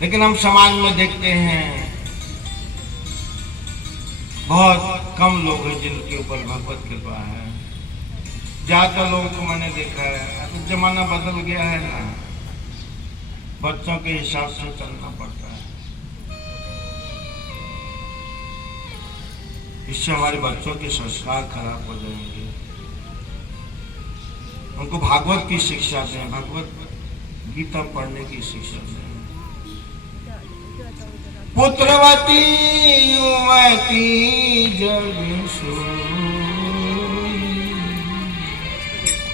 लेकिन हम समाज में देखते हैं बहुत कम लोग हैं जिनके ऊपर भगवत कृपा है। ज्यादा लोगों को मैंने देखा है, अब जमाना बदल गया है ना, बच्चों के हिसाब से चलना पड़ता है। इससे हमारे बच्चों के संस्कार खराब हो जाएंगे। उनको भागवत की शिक्षा दें, भगवत गीता पढ़ने की शिक्षा दें। पुत्रवती युवती जग सोई,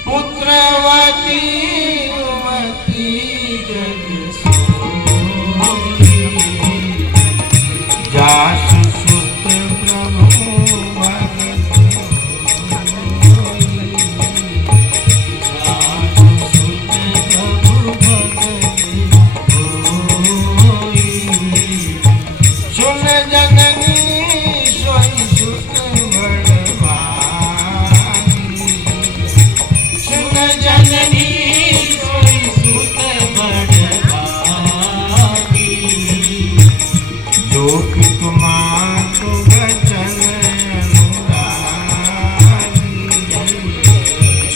पुत्रवती युवती जग सोई, जासु सुत प्रभु भगत होई, जासु सुत प्रभु भगत होई। सुन जननी सोई सुत बड़भागी, सुन जननी सोई सुत बड़भागी, जो कि तुम्हारो वचन अनुरागी,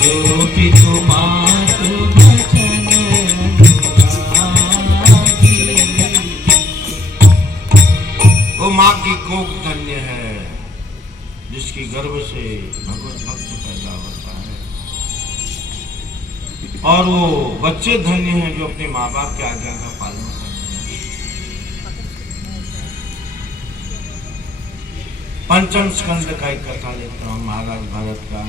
जो कि तुम्हारो वचन अनुरागी। वो माँ की कोख धन्य है जिसकी गर्भ से भगवत भक्त पैदा होता है, और वो बच्चे धन्य हैं जो अपने माँ बाप के आज्ञा का पालन करते हैं। पंचम स्कंद का एक कथा लेता हूँ महाराज भरत का।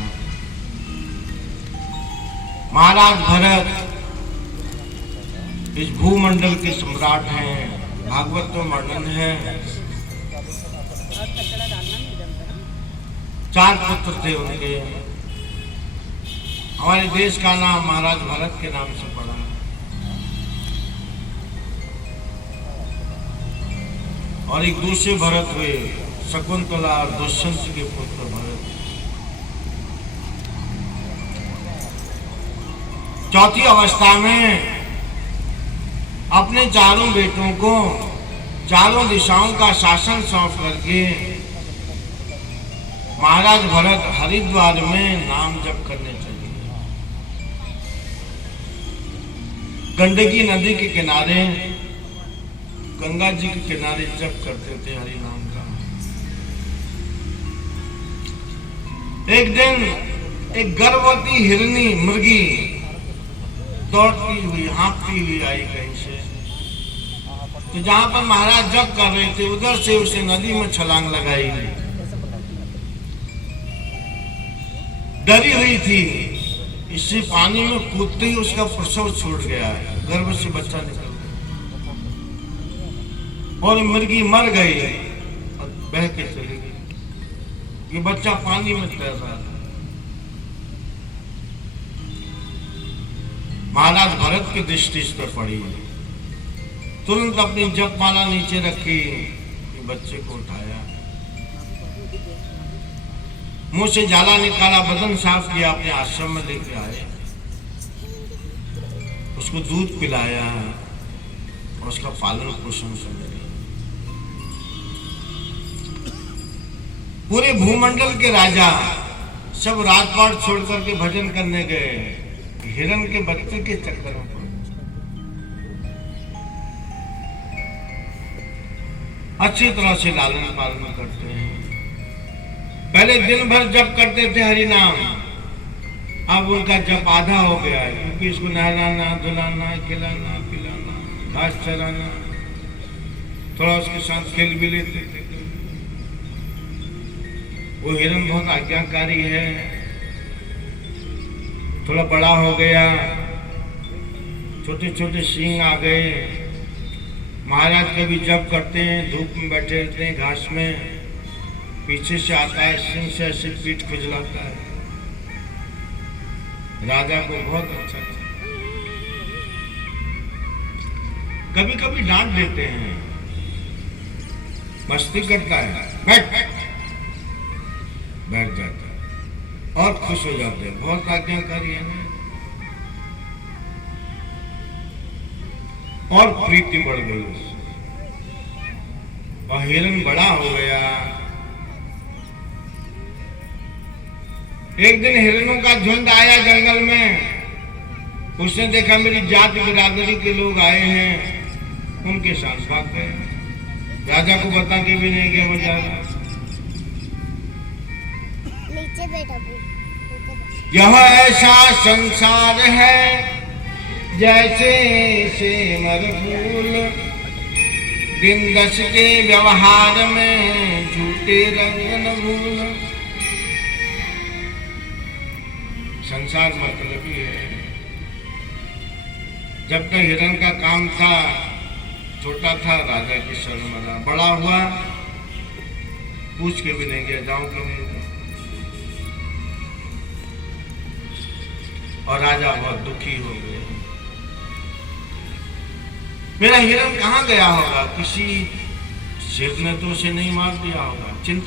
महाराज भरत इस भूमंडल के सम्राट हैं। भागवत में वर्णन है 4 पुत्र थे उनके। हमारे देश का नाम महाराज भरत के नाम से पड़ा। और एक दूसरे भरत हुए, शकुंतला और दुष्यंत के पुत्र भरत। चौथी अवस्था में अपने चारों बेटों को चारों दिशाओं का शासन सौंप करके महाराज भरत हरिद्वार में नाम जप करने चले। गंडकी नदी के किनारे, गंगा जी के किनारे जप करते थे हरि नाम का। एक दिन एक गर्भवती हिरनी मृगी दौड़ती हुई हाँफती हुई आई कहीं से। तो जहां पर महाराज जप कर रहे थे उधर से उसे नदी में छलांग लगाई। डरी हुई थी, इससे पानी में कूदते ही उसका प्रसव छूट गया, गर्भ से बच्चा निकल गया और मृगी मर गई और बह के चली गई। ये बच्चा पानी में तैर रहा था। महाराज भरत की दृष्टि इस पर पड़ी। तुरंत अपनी जपमाला नीचे रखी, बच्चे को उठाया, मुंह से जाला निकाला, बदन साफ किया, अपने आश्रम में लेके आए, उसको दूध पिलाया और उसका पालन पोषण किया। पूरे भूमंडल के राजा सब राजपाट छोड़ करके भजन करने गए, हिरण के बच्चे के चक्कर में पड़े। अच्छी तरह से लालन पालन करते हैं। पहले दिन भर जप करते थे हरि नाम, अब उनका जप आधा हो गया है, क्योंकि इसको नहलाना, धुलाना, खिलाना, पिलाना, घास चराना, थोड़ा उसके साथ खेल भी लेते थे। वो हिरण बहुत आज्ञाकारी है, थोड़ा बड़ा हो गया, छोटे छोटे सींग आ गए। महाराज कभी जप करते हैं, धूप में बैठे रहते हैं घास में, पीछे से आता है, सिंह से ऐसे पीठ खुजलाता है। राजा को बहुत अच्छा था। कभी कभी डांट देते हैं, मस्ती करता है, बैठ बैठ जाता है और खुश हो जाते हैं। बहुत आज्ञाकारी है ना। और प्रीति बढ़ गई उससे। और हिरण बड़ा हो गया। एक दिन हिरणों का झुंड आया जंगल में। उसने देखा मेरी जात बिरादरी के लोग आए हैं, उनके साथ भाग गए। राजा को बता के भी नहीं गया मजा। यह ऐसा संसार है जैसे सेमर फूल, दिन दस के व्यवहार में झूठे रंग न भूल। संसार मतलब ही है। जब तक हिरण का काम था, छोटा था, राजा की शरण वाला। बड़ा हुआ, पूछ के भी नहीं गया जाऊं क्यों नहीं। और राजा बहुत दुखी हो गए। मेरा हिरण कहाँ गया होगा? किसी शेर ने तो उसे नहीं मार दिया होगा। चिंता